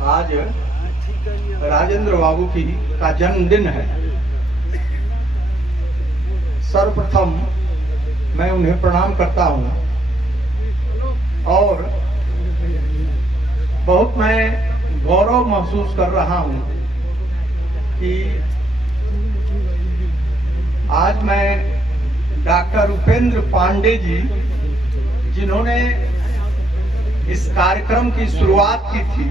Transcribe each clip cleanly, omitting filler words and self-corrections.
आज राजेंद्र बाबू का जन्मदिन है। सर्वप्रथम मैं उन्हें प्रणाम करता हूं और बहुत मैं गौरव महसूस कर रहा हूं कि आज मैं डॉक्टर उपेंद्र पांडे जी, जिन्होंने इस कार्यक्रम की शुरुआत की थी,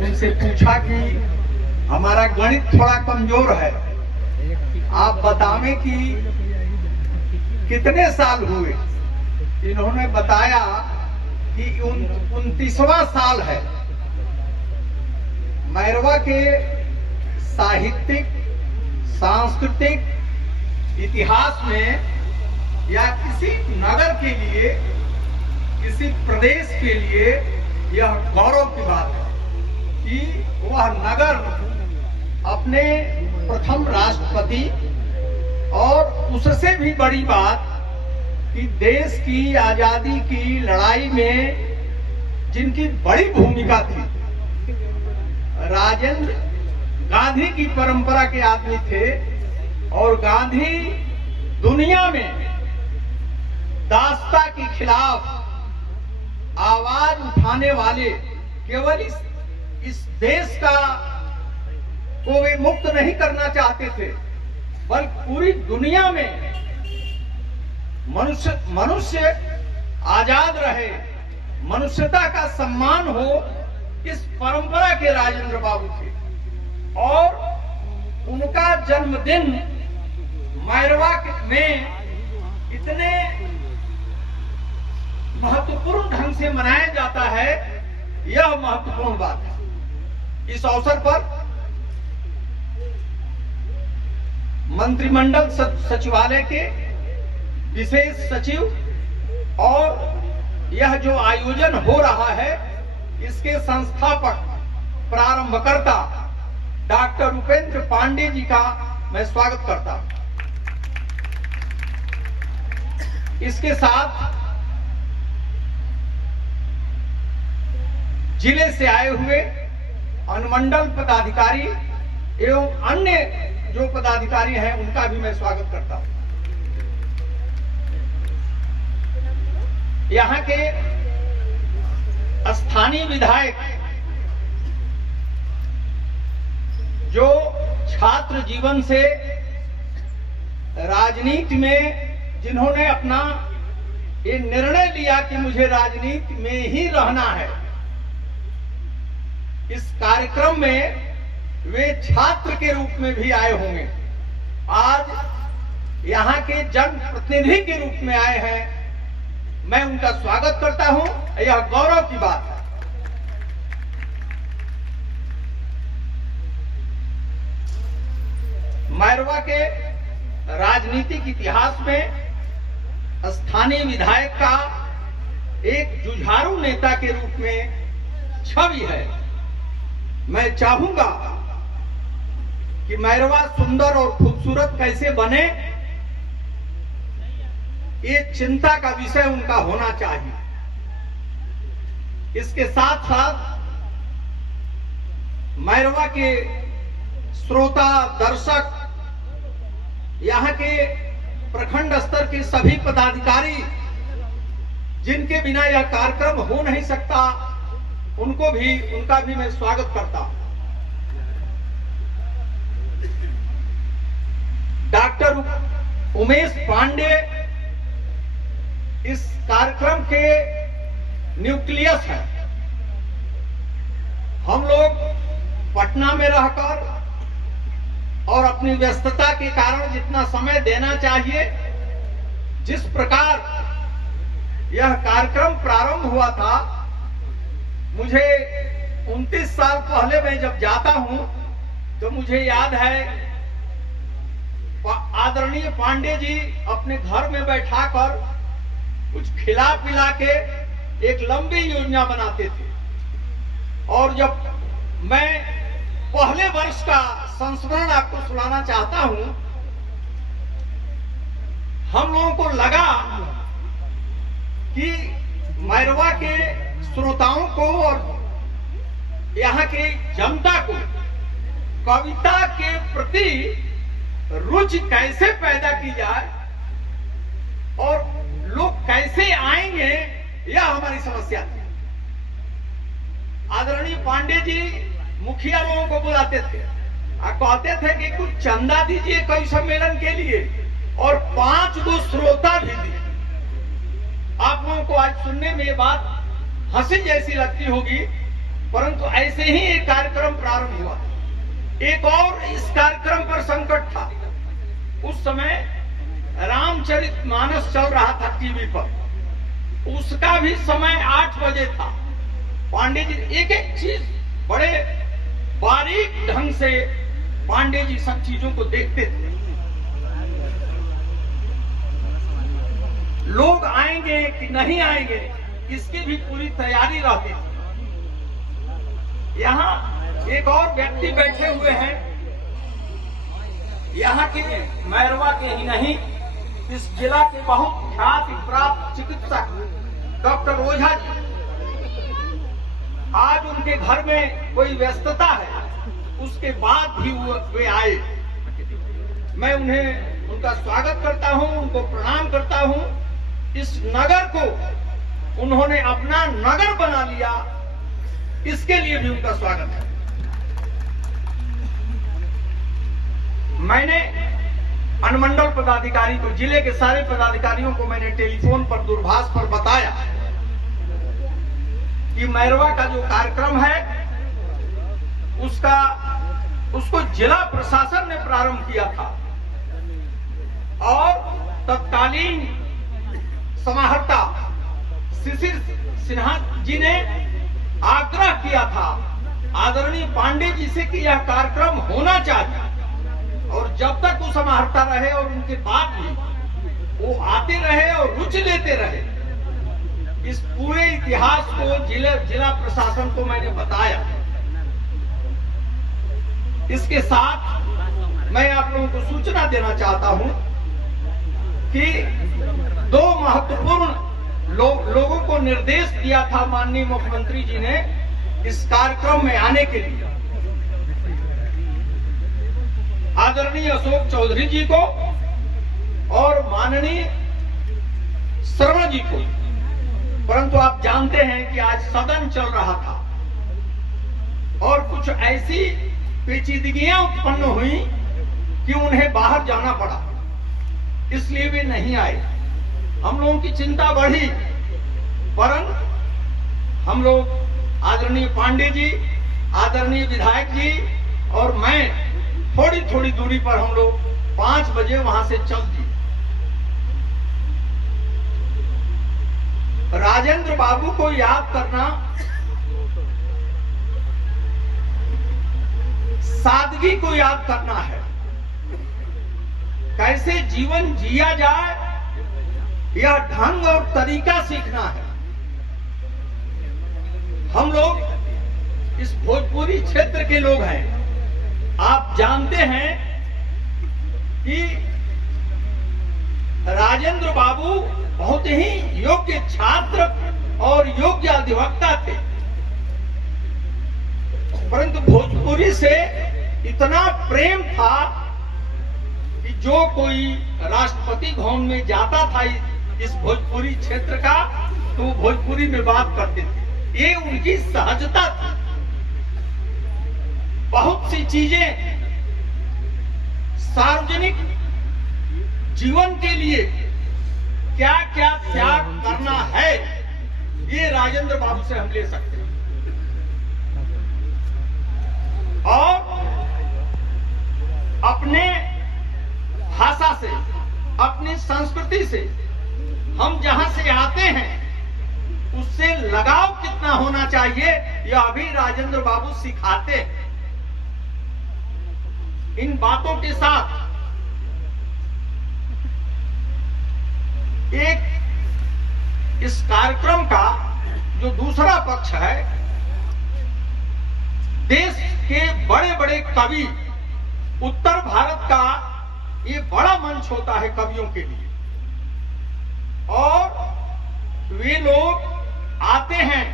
उनसे पूछा कि हमारा गणित थोड़ा कमजोर है, आप बतावें कि कितने साल हुए। इन्होंने बताया कि 29वां साल है। मैरवा के साहित्यिक सांस्कृतिक इतिहास में या किसी नगर के लिए, किसी प्रदेश के लिए यह गौरव की बात है कि वह नगर अपने प्रथम राष्ट्रपति, और उससे भी बड़ी बात कि देश की आजादी की लड़ाई में जिनकी बड़ी भूमिका थी, राजेंद्र गांधी की परंपरा के आदमी थे। और गांधी दुनिया में दासता के खिलाफ आवाज उठाने वाले केवल इस देश को वे मुक्त नहीं करना चाहते थे, बल्कि पूरी दुनिया में मनुष्य आजाद रहे, मनुष्यता का सम्मान हो, इस परंपरा के राजेंद्र बाबू थे। और उनका जन्मदिन मैरवा में इतने महत्वपूर्ण ढंग से मनाया जाता है, यह महत्वपूर्ण बात है। इस अवसर पर मंत्रिमंडल सचिवालय के विशेष सचिव और यह जो आयोजन हो रहा है, इसके संस्थापक प्रारंभकर्ता डॉक्टर उपेंद्र पांडे जी का मैं स्वागत करता हूं। इसके साथ जिले से आए हुए अनुमंडल पदाधिकारी एवं अन्य जो पदाधिकारी हैं, उनका भी मैं स्वागत करता हूं। यहाँ के स्थानीय विधायक जो छात्र जीवन से राजनीति में, जिन्होंने अपना ये निर्णय लिया कि मुझे राजनीति में ही रहना है, इस कार्यक्रम में वे छात्र के रूप में भी आए होंगे। आज यहाँ के जनप्रतिनिधि के रूप में आए हैं, मैं उनका स्वागत करता हूं। यह गौरव की बात है। मैरवा के राजनीतिक इतिहास में स्थानीय विधायक का एक जुझारू नेता के रूप में छवि है। मैं चाहूंगा कि मैरवा सुंदर और खूबसूरत कैसे बने, ये चिंता का विषय उनका होना चाहिए। इसके साथ साथ मैरवा के श्रोता, दर्शक, यहाँ के प्रखंड स्तर के सभी पदाधिकारी, जिनके बिना यह कार्यक्रम हो नहीं सकता, उनका भी मैं स्वागत करता हूं। डॉक्टर उमेश पांडे इस कार्यक्रम के न्यूक्लियस है। हम लोग पटना में रहकर और अपनी व्यस्तता के कारण जितना समय देना चाहिए, जिस प्रकार यह कार्यक्रम प्रारंभ हुआ था, मुझे 29 साल पहले मैं जब जाता हूं तो मुझे याद है आदरणीय पांडे जी अपने घर में बैठाकर कुछ खिला पिला के एक लंबी योजना बनाते थे। और जब मैं पहले वर्ष का संस्मरण आपको सुनाना चाहता हूं, हम लोगों को लगा कि मैरवा के श्रोताओं को और यहाँ के जनता को कविता के प्रति रुचि कैसे पैदा की जाए और लोग कैसे आएंगे, यह हमारी समस्या थी। आदरणीय पांडे जी मुखिया लोगों को बुलाते थे और कहते थे कि कुछ चंदा दीजिए कवि सम्मेलन के लिए, और 5 गो श्रोता भी दिए। आप लोगों को आज सुनने में ये बात हंसी जैसी लगती होगी, परंतु ऐसे ही एक कार्यक्रम प्रारंभ हुआ। एक और इस कार्यक्रम पर संकट था। उस समय रामचरितमानस चल रहा था टीवी पर, उसका भी समय 8 बजे था। पांडे जी एक एक चीज बड़े बारीक ढंग से पांडे जी सब चीजों को देखते थे। लोग आएंगे कि नहीं आएंगे, इसकी भी पूरी तैयारी रहती थी। यहाँ एक और व्यक्ति बैठे हुए हैं, यहाँ के मैरवा के ही नहीं, इस जिला के बहुत ख्याति प्राप्त चिकित्सक डॉक्टर ओझा जी। आज उनके घर में कोई व्यस्तता है, उसके बाद भी वे आए। मैं उनका स्वागत करता हूं, उनको प्रणाम करता हूं। इस नगर को उन्होंने अपना नगर बना लिया, इसके लिए भी उनका स्वागत है। मैंने अनुमंडल पदाधिकारी को, जिले के सारे पदाधिकारियों को मैंने टेलीफोन पर दूरभाष पर बताया कि मैरवा का जो कार्यक्रम है उसको जिला प्रशासन ने प्रारंभ किया था, और तत्कालीन समाहर्ता शिशिर सिन्हा जी ने आग्रह किया था आदरणीय पांडे जी से कि यह कार्यक्रम होना चाहिए, और जब तक वो समाहर्ता रहे और उनके बाद भी वो आते रहे और रुचि लेते रहे। इस पूरे इतिहास को जिला प्रशासन को मैंने बताया। इसके साथ मैं आप लोगों को सूचना देना चाहता हूं कि 2 महत्वपूर्ण लोगों को निर्देश दिया था माननीय मुख्यमंत्री जी ने इस कार्यक्रम में आने के लिए। आदरणीय अशोक चौधरी जी को और माननीय श्रवण जी को। परंतु आप जानते हैं कि आज सदन चल रहा था और कुछ ऐसी पेचीदगियां उत्पन्न हुई कि उन्हें बाहर जाना पड़ा, इसलिए वे नहीं आए। हम लोगों की चिंता बढ़ी, परंतु हम लोग आदरणीय पांडे जी, आदरणीय विधायक जी और मैं थोड़ी थोड़ी दूरी पर हम लोग 5 बजे वहां से चल दिए। राजेंद्र बाबू को याद करना, सादगी को याद करना है, कैसे जीवन जिया जाए यह ढंग और तरीका सीखना है। हम लोग इस भोजपुरी क्षेत्र के लोग हैं। आप जानते हैं कि राजेंद्र बाबू बहुत ही योग्य छात्र और योग्य अधिवक्ता थे, परंतु भोजपुरी से इतना प्रेम था कि जो कोई राष्ट्रपति भवन में जाता था इस भोजपुरी क्षेत्र का, तो वो भोजपुरी में बात करते थे। ये उनकी सहजता थी। बहुत सी चीजें सार्वजनिक जीवन के लिए क्या क्या त्याग करना है, ये राजेंद्र बाबू से हम ले सकते हैं। और अपने भाषा से, अपनी संस्कृति से हम जहां से आते हैं उससे लगाव कितना होना चाहिए, यह अभी राजेंद्र बाबू सिखाते हैं। इन बातों के साथ एक इस कार्यक्रम का जो दूसरा पक्ष है, देश के बड़े बड़े कवि, उत्तर भारत का ये बड़ा मंच होता है कवियों के लिए, और वे लोग आते हैं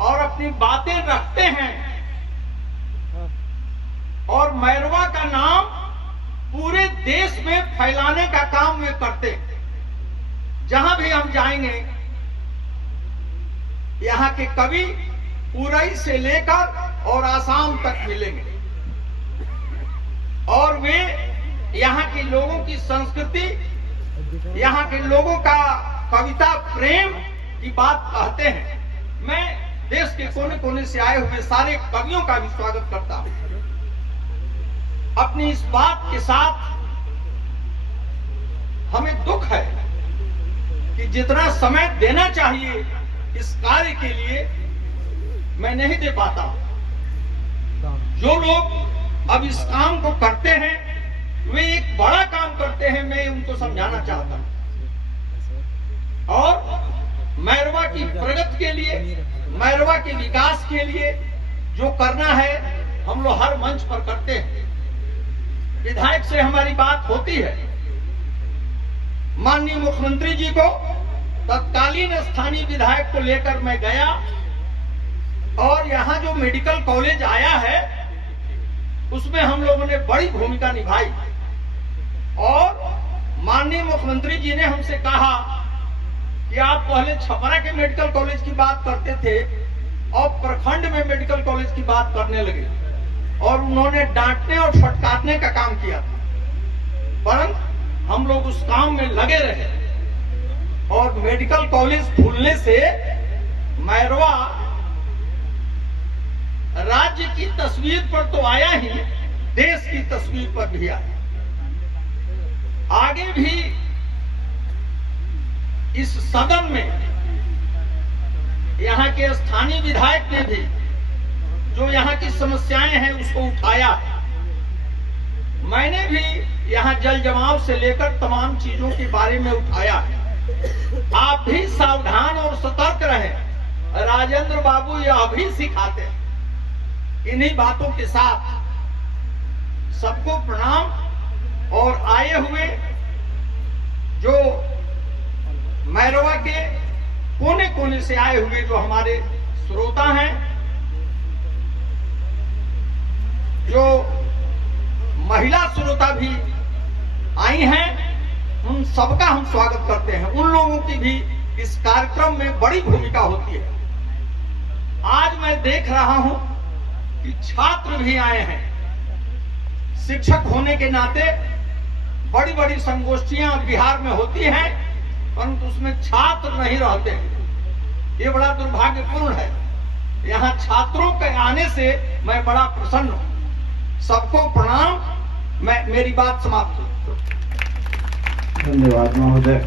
और अपनी बातें रखते हैं और मैरवा का नाम पूरे देश में फैलाने का काम वे करते हैं। जहां भी हम जाएंगे, यहाँ के कवि उरई से लेकर और आसाम तक मिलेंगे और वे यहाँ के लोगों की संस्कृति, यहाँ के लोगों का कविता प्रेम की बात कहते हैं। मैं देश के कोने कोने से आए हुए सारे कवियों का भी स्वागत करता हूं। अपनी इस बात के साथ हमें दुख है कि जितना समय देना चाहिए इस कार्य के लिए मैं नहीं दे पाता। जो लोग अब इस काम को करते हैं वे एक बड़ा काम करते हैं, मैं उनको समझाना चाहता हूं। और मैरवा की प्रगति के लिए, मैरवा के विकास के लिए जो करना है हम लोग हर मंच पर करते हैं। विधायक से हमारी बात होती है, माननीय मुख्यमंत्री जी को, तत्कालीन स्थानीय विधायक को लेकर मैं गया और यहाँ जो मेडिकल कॉलेज आया है उसमें हम लोगों ने बड़ी भूमिका निभाई और माननीय मुख्यमंत्री जी ने हमसे कहा कि आप पहले छपरा के मेडिकल कॉलेज की बात करते थे और प्रखंड में मेडिकल कॉलेज की बात करने लगे और उन्होंने डांटने और फटकारने का काम किया, परंतु हम लोग उस काम में लगे रहे और मेडिकल कॉलेज खुलने से मैरवा राज्य की तस्वीर पर तो आया ही, देश की तस्वीर पर भी आया। आगे भी इस सदन में यहाँ के स्थानीय विधायक ने भी जो यहाँ की समस्याएं हैं उसको उठाया। मैंने भी यहाँ जल जमाव से लेकर तमाम चीजों के बारे में उठाया। आप भी सावधान और सतर्क रहें। राजेंद्र बाबू यह भी सिखाते हैं। इन्हीं बातों के साथ सबको प्रणाम और आए हुए जो मैरवा के कोने कोने से आए हुए जो हमारे श्रोता हैं, जो महिला श्रोता भी आई हैं, उन सबका हम स्वागत करते हैं। उन लोगों की भी इस कार्यक्रम में बड़ी भूमिका होती है। आज मैं देख रहा हूं कि छात्र भी आए हैं। शिक्षक होने के नाते बड़ी बड़ी संगोष्ठियां बिहार में होती हैं, परंतु उसमें छात्र नहीं रहते हैं। ये बड़ा दुर्भाग्यपूर्ण है। यहाँ छात्रों के आने से मैं बड़ा प्रसन्न हूं। सबको प्रणाम। मैं मेरी बात समाप्त। धन्यवाद महोदय।